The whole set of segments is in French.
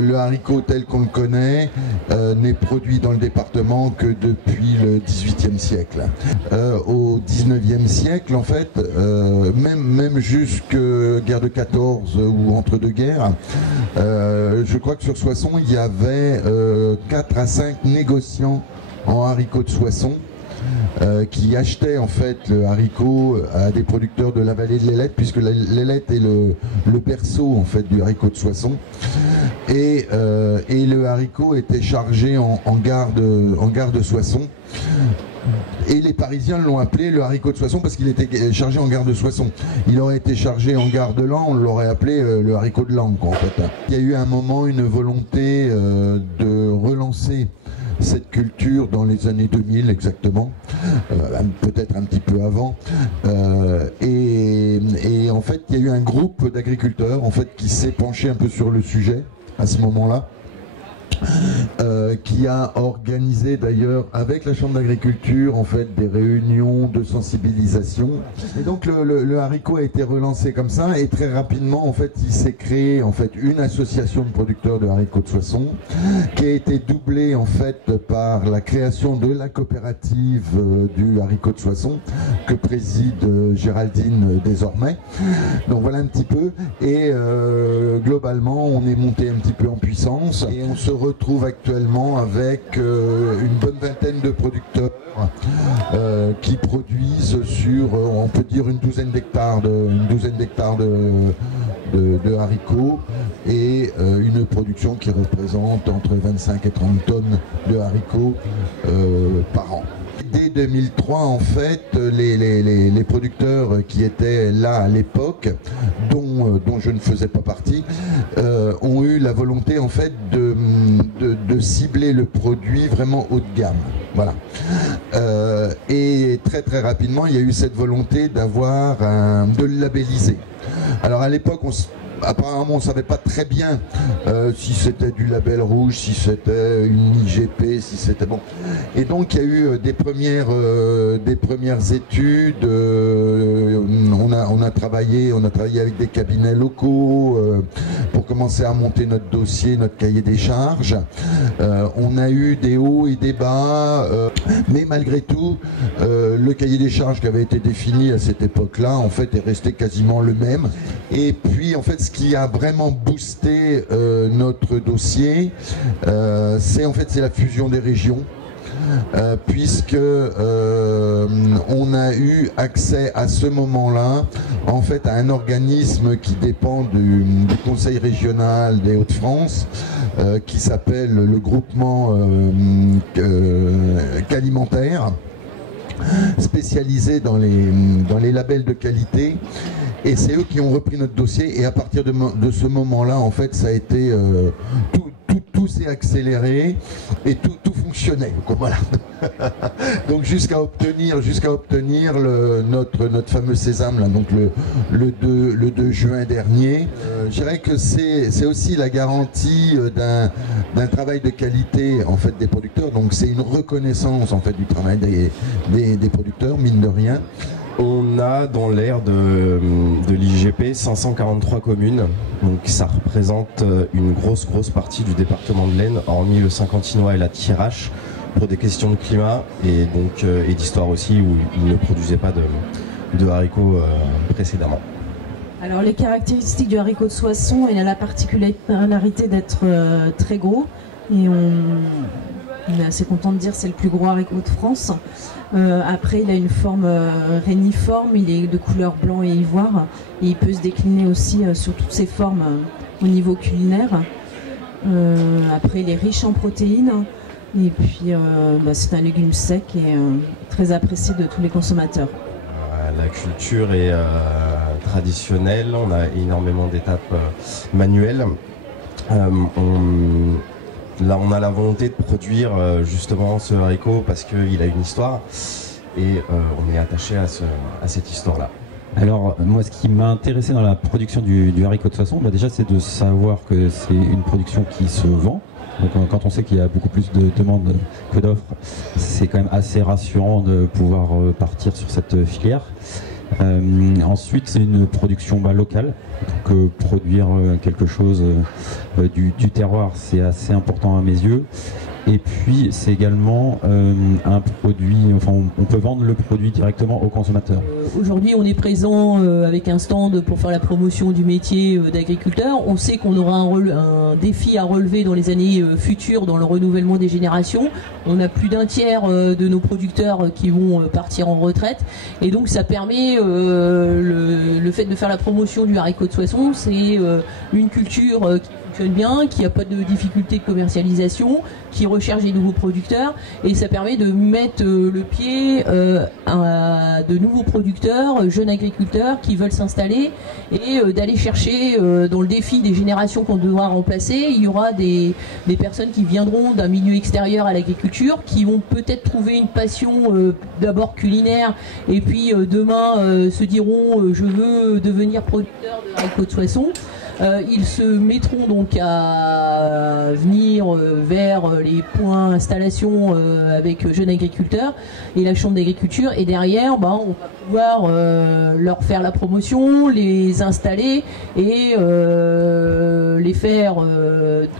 le haricot tel qu'on le connaît n'est produit dans le département que depuis le XVIIIe siècle. Au XIXe siècle, en fait, même jusque guerre de 14 ou entre deux guerres, je crois que sur Soissons, il y avait 4 à 5 négociants en haricots de Soissons qui achetaient en fait le haricot à des producteurs de la vallée de l'Ailette, puisque l'Ailette est le berceau en fait du haricot de Soissons, et le haricot était chargé en gare de Soissons. Et les Parisiens l'ont appelé le haricot de Soissons parce qu'il était chargé en gare de Soissons. Il aurait été chargé en gare de Laon, on l'aurait appelé le haricot de Laon, en fait. Il y a eu un moment une volonté de relancer cette culture dans les années 2000 exactement, peut-être un petit peu avant, et en fait il y a eu un groupe d'agriculteurs en fait qui s'est penché un peu sur le sujet à ce moment-là. Qui a organisé d'ailleurs avec la Chambre d'agriculture en fait des réunions de sensibilisation, et donc le haricot a été relancé comme ça, et très rapidement en fait il s'est créé en fait une association de producteurs de haricots de Soissons qui a été doublée en fait par la création de la coopérative du haricot de Soissons que préside Géraldine désormais. Donc voilà un petit peu, et globalement on est monté un petit peu en puissance et on se retrouve actuellement avec une bonne vingtaine de producteurs qui produisent sur, on peut dire, une douzaine d'hectares de haricots, et une production qui représente entre 25 et 30 tonnes de haricots par an. Dès 2003, en fait, les producteurs qui étaient là à l'époque, dont je ne faisais pas partie, ont eu la volonté en fait de cibler le produit vraiment haut de gamme. Voilà. Et très très rapidement, il y a eu cette volonté de le labelliser. Alors à l'époque, apparemment, on ne savait pas très bien si c'était du label rouge, si c'était une IGP, si c'était bon. Et donc, il y a eu des premières études. On a travaillé avec des cabinets locaux pour commencer à monter notre dossier, notre cahier des charges. On a eu des hauts et des bas, mais malgré tout, le cahier des charges qui avait été défini à cette époque-là, en fait, est resté quasiment le même. Et puis, en fait, ce qui a vraiment boosté notre dossier, c'est la fusion des régions, puisque on a eu accès à ce moment-là en fait à un organisme qui dépend du Conseil régional des Hauts-de-France, qui s'appelle le groupement qu'alimentaire, spécialisé dans les labels de qualité. Et c'est eux qui ont repris notre dossier, et à partir de ce moment-là, en fait, ça a été tout s'est accéléré et tout fonctionnait. Voilà. Donc jusqu'à obtenir notre fameux sésame là, donc le 2 juin dernier. Je dirais que c'est aussi la garantie d'un travail de qualité en fait des producteurs. Donc c'est une reconnaissance en fait du travail des producteurs, mine de rien. On a dans l'aire de l'IGP 543 communes, donc ça représente une grosse partie du département de l'Aisne, hormis le Saint-Quentinois et la Thiérache, pour des questions de climat et d'histoire aussi, où ils ne produisaient pas de haricots précédemment. Alors les caractéristiques du haricot de Soissons, il a la particularité d'être très gros, et on est assez content de dire que c'est le plus gros haricot de France. Après, il a une forme réniforme, il est de couleur blanc et ivoire, et il peut se décliner aussi sur toutes ses formes au niveau culinaire. Après, il est riche en protéines, et puis c'est un légume sec et très apprécié de tous les consommateurs. La culture est traditionnelle, on a énormément d'étapes manuelles. Là, on a la volonté de produire justement ce haricot parce qu'il a une histoire, et on est attaché à cette histoire-là. Alors, moi, ce qui m'a intéressé dans la production du haricot de Soissons, déjà, c'est de savoir que c'est une production qui se vend. Donc, quand on sait qu'il y a beaucoup plus de demandes que d'offres, c'est quand même assez rassurant de pouvoir partir sur cette filière. Ensuite, c'est une production locale. Donc, produire quelque chose du terroir, c'est assez important à mes yeux. Et puis, c'est également un produit, enfin, on peut vendre le produit directement aux consommateurs. Aujourd'hui, on est présent avec un stand pour faire la promotion du métier d'agriculteur. On sait qu'on aura un défi à relever dans les années futures dans le renouvellement des générations. On a plus d'un tiers de nos producteurs qui vont partir en retraite. Et donc, ça permet, le fait de faire la promotion du haricot de Soissons, c'est une culture qui fonctionne bien, qui n'a pas de difficulté de commercialisation, qui recherche des nouveaux producteurs, et ça permet de mettre le pied à de nouveaux producteurs, jeunes agriculteurs qui veulent s'installer, et d'aller chercher dans le défi des générations qu'on devra remplacer. Il y aura des personnes qui viendront d'un milieu extérieur à l'agriculture, qui vont peut-être trouver une passion d'abord culinaire, et puis demain se diront je veux devenir producteur de haricots de Soissons. Ils se mettront donc à venir vers les points installation avec jeunes agriculteurs et la chambre d'agriculture, et derrière on va pouvoir leur faire la promotion, les installer et les faire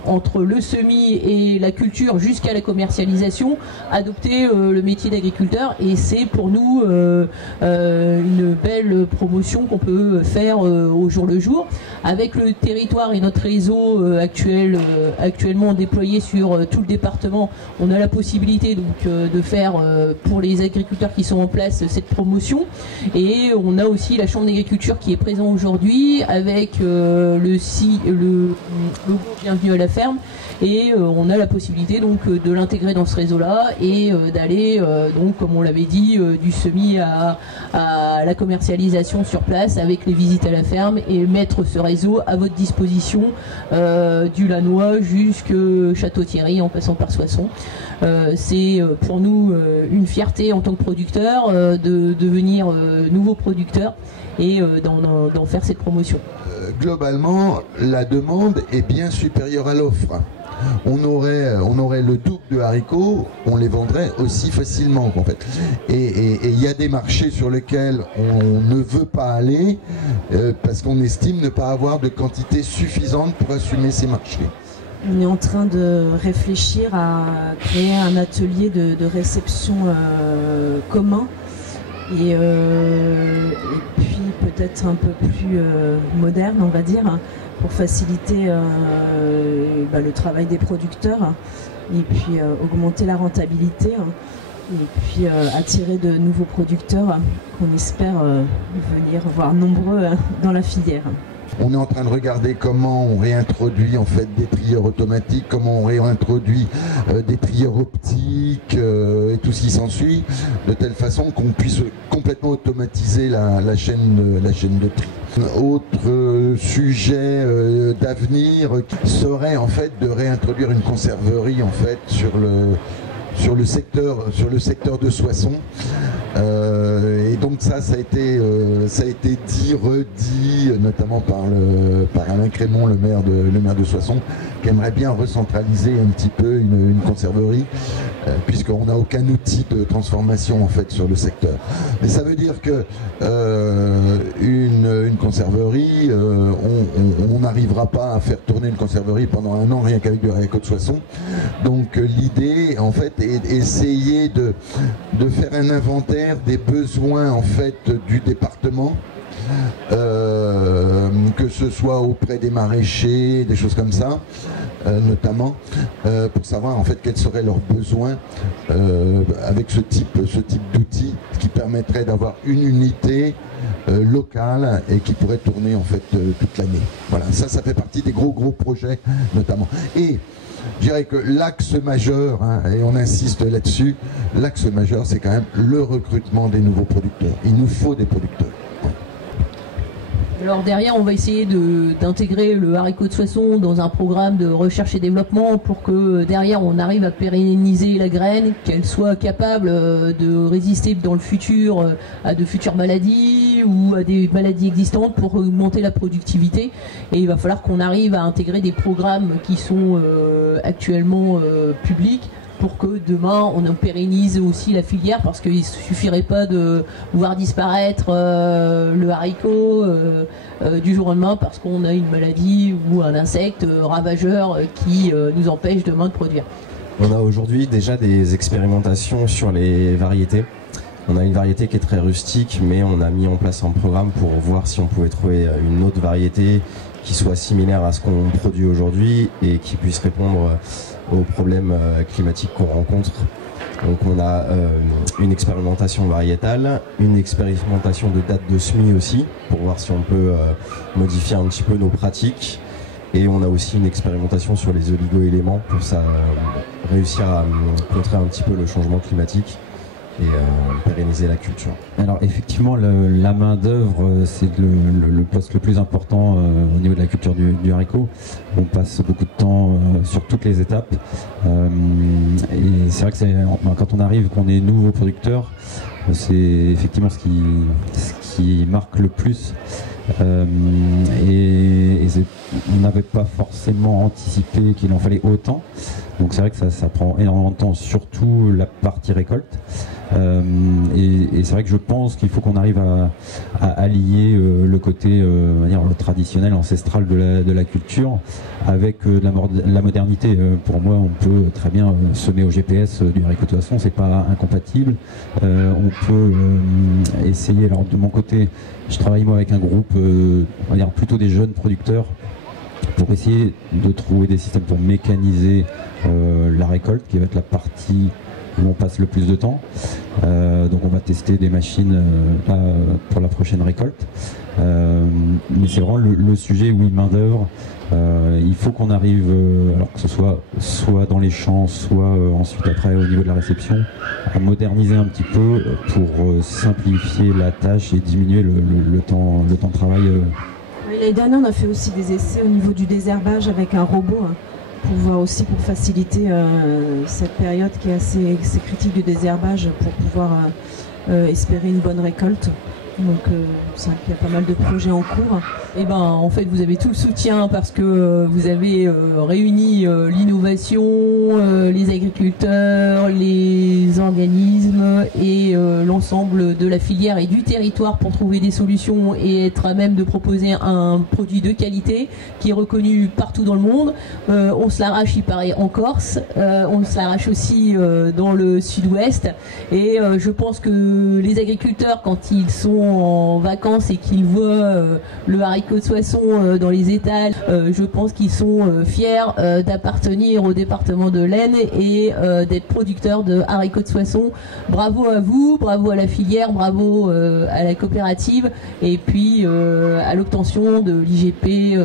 entre le semis et la culture jusqu'à la commercialisation, adopter le métier d'agriculteur. Et c'est pour nous une belle promotion qu'on peut faire au jour le jour. Avec le territoire et notre réseau actuellement déployé sur tout le département, on a la possibilité donc de faire pour les agriculteurs qui sont en place cette promotion. Et on a aussi la chambre d'agriculture qui est présente aujourd'hui avec le logo Bienvenue à la ferme, et on a la possibilité donc de l'intégrer dans ce réseau-là et d'aller donc, comme on l'avait dit, du semis à la commercialisation sur place avec les visites à la ferme, et mettre ce réseau à votre disposition du Lannoy jusqu'au Château-Thierry en passant par Soissons. C'est pour nous une fierté en tant que producteur de devenir nouveau producteur et d'en faire cette promotion. Globalement, la demande est bien supérieure à l'offre. On aurait le double de haricots, on les vendrait aussi facilement en fait. Et il y a des marchés sur lesquels on ne veut pas aller parce qu'on estime ne pas avoir de quantité suffisante pour assumer ces marchés. On est en train de réfléchir à créer un atelier de réception commun, et puis peut-être un peu plus moderne, on va dire, pour faciliter le travail des producteurs, et puis augmenter la rentabilité, et puis attirer de nouveaux producteurs qu'on espère venir voir nombreux dans la filière. On est en train de regarder comment on réintroduit en fait des trieurs automatiques, comment on réintroduit des trieurs optiques et tout ce qui s'ensuit, de telle façon qu'on puisse complètement automatiser la chaîne de tri. Autre sujet d'avenir serait en fait de réintroduire une conserverie en fait sur le secteur de Soissons. Et donc ça a été dit, redit, notamment par Alain Crémont, le maire de Soissons, qui aimerait bien recentraliser un petit peu une conserverie, puisqu'on n'a aucun outil de transformation en fait sur le secteur. Mais ça veut dire que une conserverie, on n'arrivera pas à faire tourner une conserverie pendant un an rien qu'avec du haricot de Soissons. Donc l'idée en fait est d'essayer de faire un inventaire des besoins en fait du département, que ce soit auprès des maraîchers, des choses comme ça, notamment, pour savoir en fait quels seraient leurs besoins avec ce type d'outils qui permettrait d'avoir une unité locale et qui pourrait tourner en fait toute l'année. Voilà, ça fait partie des gros projets notamment. Et je dirais que l'axe majeur, et on insiste là-dessus, l'axe majeur c'est quand même le recrutement des nouveaux producteurs. Il nous faut des producteurs. Alors derrière, on va essayer d'intégrer le haricot de Soissons dans un programme de recherche et développement pour que derrière on arrive à pérenniser la graine, qu'elle soit capable de résister dans le futur à de futures maladies ou à des maladies existantes pour augmenter la productivité. Et il va falloir qu'on arrive à intégrer des programmes qui sont actuellement publics pour que demain on en pérennise aussi la filière, parce qu'il ne suffirait pas de voir disparaître le haricot du jour au lendemain parce qu'on a une maladie ou un insecte ravageur qui nous empêche demain de produire. On a aujourd'hui déjà des expérimentations sur les variétés. On a une variété qui est très rustique, mais on a mis en place un programme pour voir si on pouvait trouver une autre variété qui soit similaire à ce qu'on produit aujourd'hui et qui puisse répondre aux problèmes climatiques qu'on rencontre. Donc on a une expérimentation variétale, une expérimentation de date de semis aussi, pour voir si on peut modifier un petit peu nos pratiques. Et on a aussi une expérimentation sur les oligo-éléments pour réussir à contrer un petit peu le changement climatique et pérenniser la culture. Alors effectivement, la main d'œuvre, c'est le poste le plus important au niveau de la culture du haricot. On passe beaucoup de temps sur toutes les étapes. Et c'est vrai que quand on arrive, qu'on est nouveau producteur, c'est effectivement ce qui marque le plus. On n'avait pas forcément anticipé qu'il en fallait autant. Donc c'est vrai que ça prend énormément de temps, surtout la partie récolte. Et c'est vrai que je pense qu'il faut qu'on arrive à allier le côté traditionnel, ancestral de la culture avec la modernité. Pour moi, on peut très bien semer au GPS du haricot de façon, c'est pas incompatible. On peut essayer, alors de mon côté, je travaille moi avec un groupe, on va dire plutôt des jeunes producteurs, pour essayer de trouver des systèmes pour mécaniser la récolte, qui va être la partie où on passe le plus de temps. Donc on va tester des machines pour la prochaine récolte. Mais c'est vraiment le sujet, oui, main d'œuvre. Il faut qu'on arrive, alors que ce soit dans les champs, soit ensuite après au niveau de la réception, à moderniser un petit peu pour simplifier la tâche et diminuer le temps de travail. L'année dernière, on a fait aussi des essais au niveau du désherbage avec un robot, pour faciliter cette période qui est assez critique du désherbage, pour pouvoir espérer une bonne récolte. Donc c'est vrai qu'il y a pas mal de projets en cours. Et en fait vous avez tout le soutien parce que vous avez réuni l'innovation, les agriculteurs, les organismes et l'ensemble de la filière et du territoire pour trouver des solutions et être à même de proposer un produit de qualité qui est reconnu partout dans le monde. On se l'arrache, il paraît, en Corse, on se l'arrache aussi dans le sud-ouest, et je pense que les agriculteurs, quand ils sont en vacances et qu'ils voient le haricot de Soissons dans les étals, je pense qu'ils sont fiers d'appartenir au département de l'Aisne et d'être producteurs de haricots de Soissons. Bravo à vous, bravo à la filière, bravo à la coopérative, et puis à l'obtention de l'IGP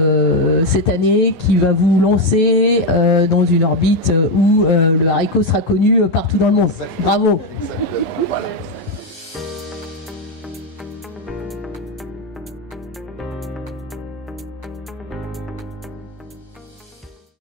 cette année, qui va vous lancer dans une orbite où le haricot sera connu partout dans le monde. Bravo. Exactement, voilà.